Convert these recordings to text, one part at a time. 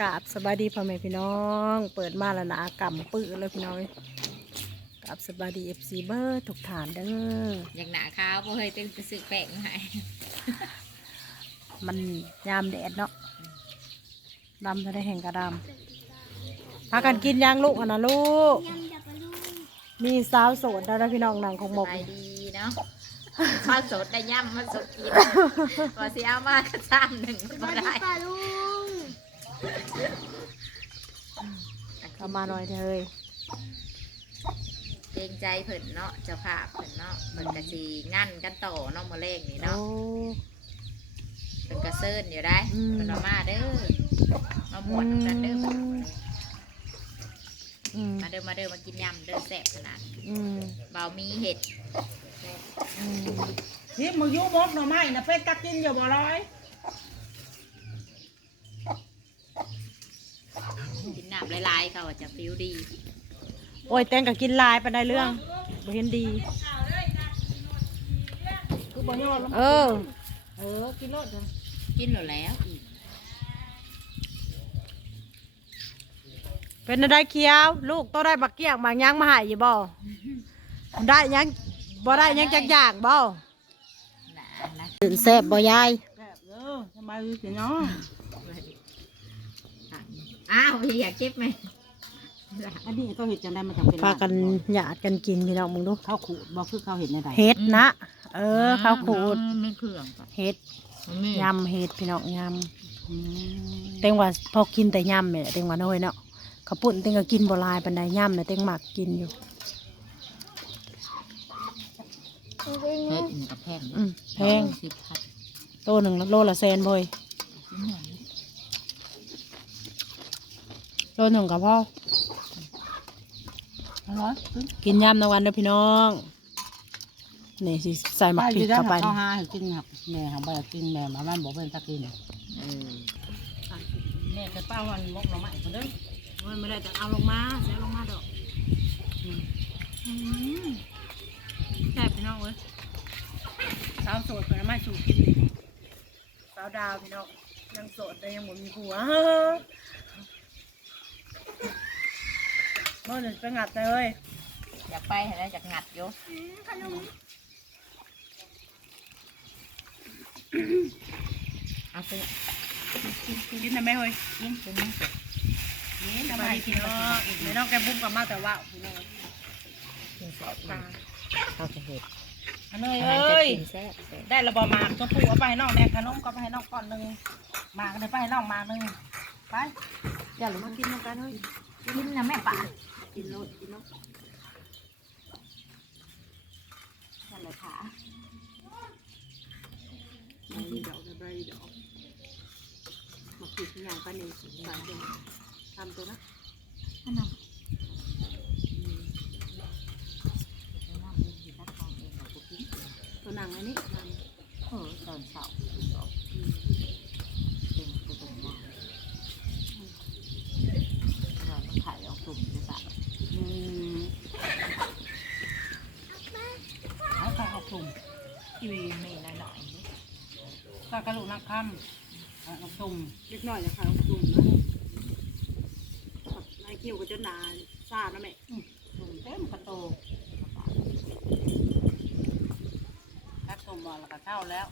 กราบสบายดีพ่อแม่พี่น้อง เปิดมาแล้วนะกำปื้อเลยพี่น้องเอ้ยกราบสบายดีเอฟซีเบอร์ทุกฐานเด้ออย่างหนาขาวบ่เคยตึงไปซื้อแป้งมาให้มันยามแดดเนาะดำจะได้แห่งกระดำพากันกินยางลูกอะนะลูก มีสาวโสดแล้วนะพี่น้องนางของหมกไปดีเนาะมาสดได้ย่ำมาสดกินว่าสิเอามากระซ้ำหนึ่งบ่ได้ เอามาหน่อยเถอะเฮ้ยเกรงใจเพิ่นเนาะเจ้าภาพเพิ่นเนาะเพิ่นกะสิงั้นกันต่อเนาะมื้อแรกนี่โอ้ เนาะเพิ่นก็เซิร์นอยู่ได้อืม เพิ่นว่ามาเด้อมาม่วนกันเด้ออืมอืมมาเด้อมาเด้อมากินยำเด้อแซ่บขนาดอืมเบามีเห็ดอืมที่มึงยุบกหน่อไม้นะเป็ดกักกินอยู่บ่ร้อย กิ นน้ำหลายๆเขาอะจะฟิวดีโอ้ยแตงก็กินลายไปได้เรื่องบ่เห็นดี คือบ่ยอดลงเออ เออ กินรสจ้ะกินหมดแล้วอีกเป็นอะไรเคี้ยว ลูกต้องได้บักเกี้ยงบางยังมาใหายอยู่บ่ได้ยังบ่ได้ยังจักอย่างบ่นะนะตื่นแซ่บบ่ยาย แซ่บเด้อสบายดีสิเนาะ อ้าวอยากเก็บไหมอันนี้เขาเห็ดจังได้มาจากเป็นพากันหยาดกันกินพี่น้องมึงดูข้าวขูดบ่คือข้าวเห็ดในใดเฮ็ดนะ เออข้าวขูดไม่เครื่องก่อนเฮ็ดนี่ยำเฮ็ดพี่น้องยอืมำเต็งว่าพอกินแต่ยำเนี่ยเต็งว่าน้อยเนาะข้าวปุ้นเต็งก็กินบ่หลายปานใดยำเนี่ยเต็งมักกินอยู่เฮ็ดนี่กับแพงอืมแพงสิบพันโตหนึ่งโลละแสนบ่ย โลหนึ่งกับพ่ออร่อยขึ้นกินยำในวันเด้อพี่น้องนี่สิใส่หมักพริกเข้าไปข้าวหาให้กินครับแม่ของบ่อยากกินแม่มาบ้านบอกเป็นสักกินเออแม่จะป้าวันมกหน่อไม้คนเด้อไม่ได้จะเอาลงมาเสียลงมาดอกแซ่บพี่น้องเว้ยสาวโสดเปิดมาสู่กินดิสาวดาวพี่น้องยังโสดแต่ยังบ่มีผัว เมื่อหนึ่งไปงัดเลยอยากไปเห็นแล้วอยากงัดอยู่เอาไปกินได้ไหมเฮ้ยกินเป็นมั้งกินทำไมพี่น้องไม่ต้องแกบุ้มกับมาแต่ว่าพี่น้องกินแซ่บมากเขาจะเห็ดอันเนยอาหารเอ้ยจะกินแซ่บแซ่บได้ระบอหมากชมพูเอาไปให้น้องแน่ขนมก็ไปให้น้องก่อนหนึ่งหมากเลยไปให้น้องหมากหนึ่งไปอย่าลงมากินน้ำกันเฮ้ยกินนะแม่ป่า กินโลดกินโลดนั่นเลยค่ะไม่ได้ดอกไม่ได้ดอกมาผิดอย่างป้าหนึ่งสายเดียวทำตัวนะอันนั้นน้ำดีนักทององเราก็กินตัวนังอันนี้เออตอนเสาร์สองเป็นตัวตรงนั้นเราขายเอากลุ่มไปสาม อืมเอาข้าวเอาถุง อีวีมีหน่อยหน่อยข้าวกระลูกนักคำเอาเอาตุ่มเล็กน้อยนะคะกลุ่มนะนายคิวก็จะนานซานะแม่ตุ่มเต็มกระโตกถ้าตุ่มมาแล้วก็เท่าแล้ว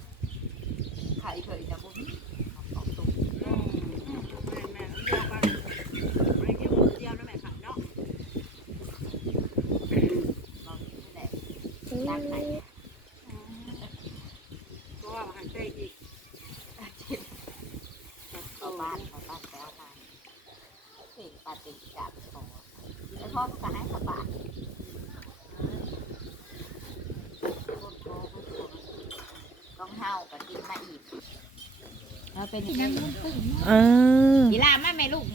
ขายเผยจะบุ้มสองตุ้มอืมแม่แม่เดียวกันนายคิวเดียวนะแม่ค่ะเนาะเราที่แหละตั้งไหน เพราะว่าหันใจอีก เข้าบ้านเข้าบ้านแล้วมาติดปาติจับคอแล้วพ่อก็ให้เข้าบ้านต้องเฮากับกินมาอีกเราเป็นยังเออกีฬามาแม่ลูก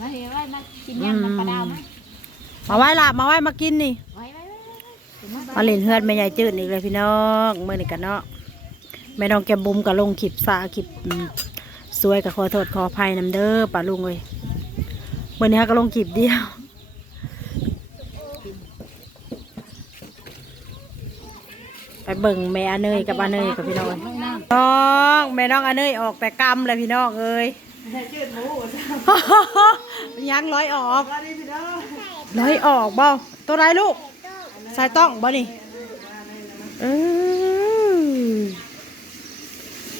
มาเห็นว่ามากินยำน้ำปลาดาวไหมมาไว้ละมาไว้มากินนี่ไว้ไว้ไว้ไว้มาเล่นเฮือนแม่ใหญ่จืดอีกเลยพี่น้องเมื่อนี้กันเนาะแม่น้องแกมบุมกับลงคลิปสาคลิปอืมสวยกับขอโทษขออภัยนำเด้อป้าลุงเลยเมื่อนี้ฮะก็ลงคลิปเดียว ไปเบิ่งแม่อาเนยกับอาเนยกับพี่น้องเอ้ยน้องแม่น้องอาเนยออกแต่กรรมเลยพี่น้องเอ้ยไม่ใช่จืดหมูจ้ายังร้อยออกสวัสดีพี่น้องร้อยออกบ่ตัวไรลูกสายต้องบ่นี่เออ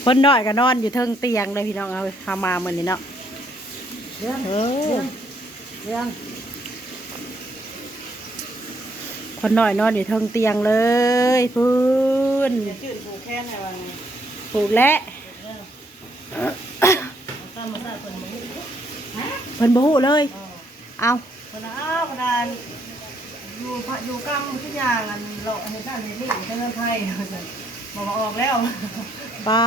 คนน้อยก็นอนอยู่เทิงเตียงเลยพี่น้องเอาพามาเหมือนนี้เนาะเรื่องเออเรื่อง คนน้อยนอนอยู่เทิงเตียงเลยพื้นอย่าจืดผูกแค้นในวันนี้ปลูกและตามมาใส่คนหมูเพิ่นบ่ฮู้เลยเอาคนละอ้าวคนละอยู่พระอยู่กรรมทุกอย่างอันเราเห็นด้านนี้นี่เจ้าหน้าไทยบอกว่าออกแล้วปลา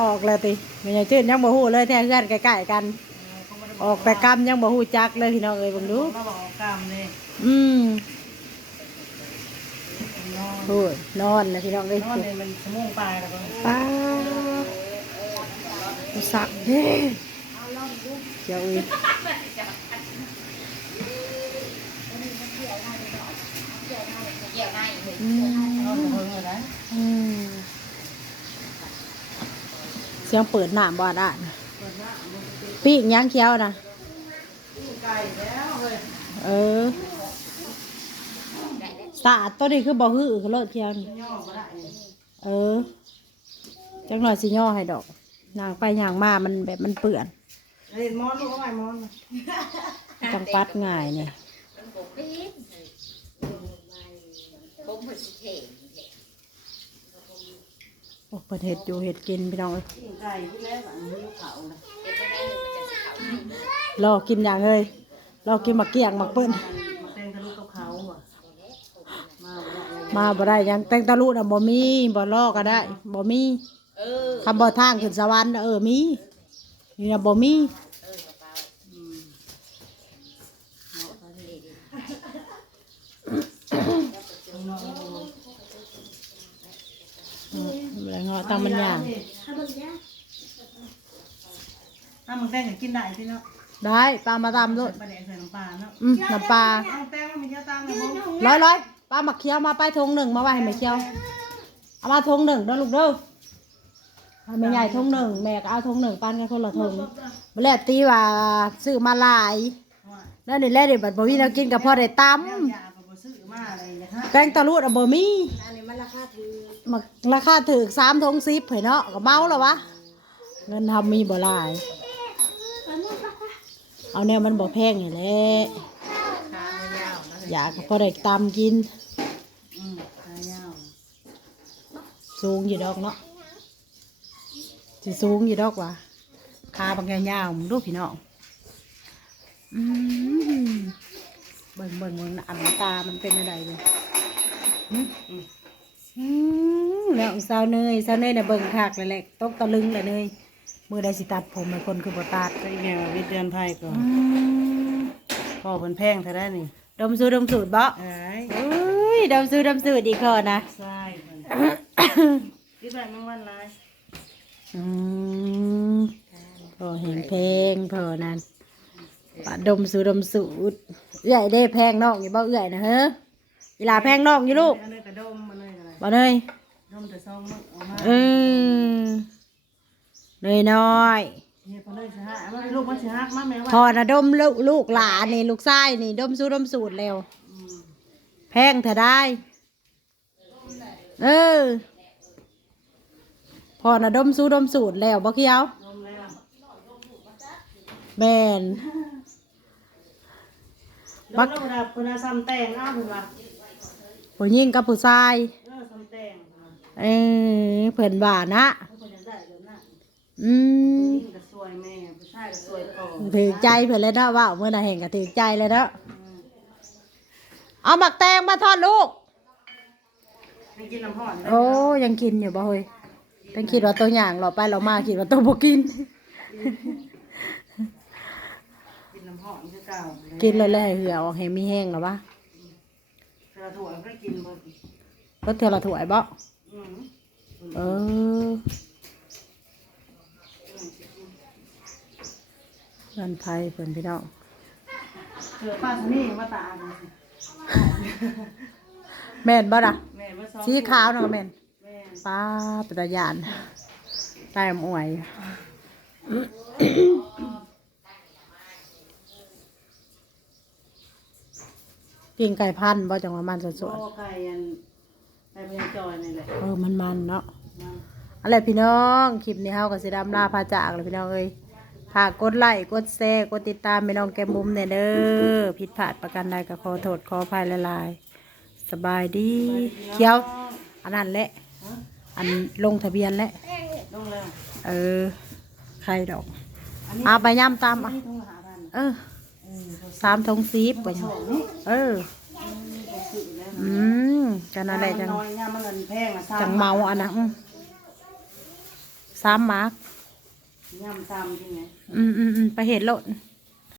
ออกแล้วติแม่ยายจืดยังบ่ฮู้เลยแท้เพื่อนใกล้ๆกัน ออกแต่กรรมยังบ่ฮู้จักเลยพี่น้องเอ้ยเบิ่งดู มาบอกออกกรรมเลยอืมนอน โอ้ยนอนนะพี่น้องเอ้ยนอนเลยมันชั่วโมงปลายแล้วก็ปลาสักเฮ้เจ้าอุ้ยเกี่ยวง่ายเลยอืนอนมเพิ่งเลยนะอืมเสียงเปิดหน้าบ้านอะปีกย่างเคี้ยวนะไก่แล้วเลยเออ สะอาดตัวนี้คือบ่ฮือคือรถเคี้ยวนี่ย่อมาได้เออจังหน่อยสิย่อให้ดอกย่างไปย่างมามันแบบมันเปื่อนเห็นมอนลูกเอาไว้มอนจังปัดง่ายเนี่ยมันบกปี๊ดผมเหมือนสิเท่โอ้เปิดเห็ดอยู่เห็ดกินพี่น้องเอ้ยกินไก่ที่แล้วอันนี้ลูกเขานะเป็นจะได้หรือมันจะสิเขาให้รอกินอย่างเลยรอกินหมักเกี้ยงหมักเปิ้น มาแต่งทะลุกับเขาอะมาบ่ได้เลย มาบ่ได้หยังแต่งตะลุน่ะบ่มีบ่รอก็ได้บ่มีเออคำบ่ทางขึ้นสวรรค์น่ะเออมีนี่น่ะบ่มีเออกระเป๋าอืมเหมาะเขาดีดีอืมแล้วเงาะตั้งมันย่างถ้ามึงแต่งก็กินได้พี่เนาะได้ปลามาตามด้วยปลาแดกใส่น้ำปลาเนาะอืมน้ำปลาเอาแป้งมันมีเยอะตามเลยมึงร้อยร้อย ปลาหมักเคี้ยวมาไปทงหนึ่งมาไว้ให้แม่เคี้ยวเอามาทงหนึ่งเด้อลูกเด้อให้แม่ใหญ่ทงหนึ่งแม่ก็เอาทงหนึ่งปันกันคนละทงมาแล้วตีว่าซื้อมาหลายแล้วนี่แหละเดี๋ยวบัดบ่มีแนวกินกับพ่อได้ตแล้วยาก็บ่ซื้อมาอะไรนะฮะำแกงตะลุดอะบ่มีอันนี้มันราคาถือมาราคาถึกสามทงสิบเผยเนาะก็เมาแล้ววะเงินทำมีบ่หลายเอาแนวมันบ่แพงนี่แหละขายอยากก็พอได้ตำกิน อืมขายาว สูงอยู่ดอกเนาะสิสูงอยู่ดอกว่ะขาบางยาวๆมึงดูพี่น้องอืมเบิ่งเบิ่งเบิ่งหน้าตา มันเป็นอะไรเลยอืมอืมแล้วสาวเนยสาวเนยเนี่ยเบิ่งคักเลยแหละตกตะลึงเลยเนยมือใดสิตัดผมให้คนคือบ่ตัดใช่ไงว่าวิทย์เดือนไพ่ก่อนอืมพ่อเพิ่นแพงเท่าได้นี่ดมสูดดมสูดบ่เอ้ยอุ้ยดมสูดดมสูดอีกข้อนะใช่ เพิ่นคิดแบบมึงวันไรอืมพอเห็นเพลงพอนั้นปะดมสูดดมสูดเอื้อยได้แพงน้องอยู่บ่เอื้อยนะเฮ้อเวลาแพงน้องอยู่ลูกอันนี้กระดมมันเลยอะไรบ่เลยดมแต่ซองมึกออกมาเออเนยน้อยเนี่ยพอเลยสิฮะมันลูกมันสิฮักมาแม่ว่าพอนะดมลูกลูกหลานนี่ลูกชายนี่ดมสูดดมสูดแล้วอืมแพงเถอะได้ เออพ อนะดมสูดดมสูดแล้วบ่เคี้ยวดมแล้วแมนดมแล้วเวลาเวลาซ้ำแต่งอ้าวเพิ่นว่าผู้หญิงกับผู้ชายเออซ้ำแต่งเพิ่นว่าเออเพิ่นว่านะเพิ่นจะได้แบบนั้นอืมผู้หญิงก็สวยแม่ผู้ชายก็สวยพ่อถือใจเพิ่นเลยเนาะว่าเมื่อน่ะเห็นก็ถือใจเลยเนาะเอาหมักแตงมาทอดลูกให้กินน้ำห่อนโอ้ยังกินอยู่บ่เฮ้ย เป็นคิดว่าตัวอย่างเราไปเรามาคิดว่าตัวบ่กิน กินน้ำห่อนคือเก่ากินแล้วแหละเหือออกให้มีแห้งแล้ววะกระถั่วก็กินบ่รถเธอละถวยบ่อืมเออเพื่อนไทยเพื่อนพี่น้องเจอป้าสนี่มาตาดูสิแม่นบ่ล่ะแม่มาซ้อม สีขาวเนาะแม่นแม่ ป้าปตยานตายมวยกินไก่พันบ่จังว่ามันสดๆ โอ้ไก่ยันไก่พยาจอยนี่แหละ เออมันมันเนาะอะไรพี่น้องคลิปนี้เฮากับสิดำลาพาจากเลยพี่น้องเอ้ยฝากดไลค์กดแชร์กดติดตามพี่น้องแกมุมเนี่ยเด้อผิดพลาดประกันใดก็ขอโทษขออภัยหลายสบายดีเคี้ยวอันนั้นแหละ อันลงทะเบียนแหละลงแล้ว เออ ใครดอกอันนี้เอาไปย่ำตามอะนี่ต้องหาพันเออเออเขาสามทงซีบไปสองนี่เออเขาซื้อแล้วอืมกันนั่นแหละจังน้อยเนี่ยมันเงินแพงอะซ้ำจังเมาอันนะอืมสามมาร์กย่ำซ้ำจริงไงอืมอืมอืมไปเห็นโลดเ